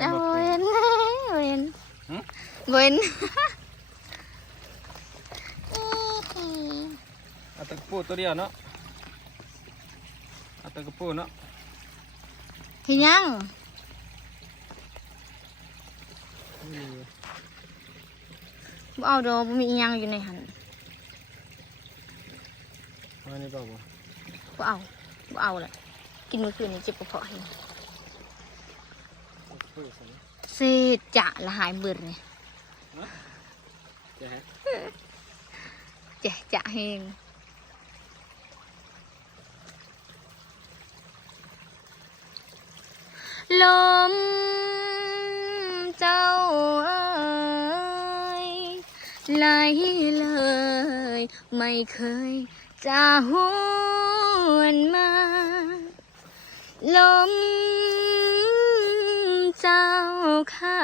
เอาเว้นเว้นเว้นเอาตะกปูตัวเดียวเนาะเอาตะกปูเนาะ เห็นยังบ่เอาดอกบ่มีอีหยังอยู่ในหัน มานี่เปล่าบ่ บ่เอาแหละกินมื้อคืนนี้เจ็บกระเพาะเห็นเศษจะละหายเบิดเลยจะแห้งลมเจ้าเอ้ยไหลเลยไม่เคยจะหวนมาลมเจ้าข้า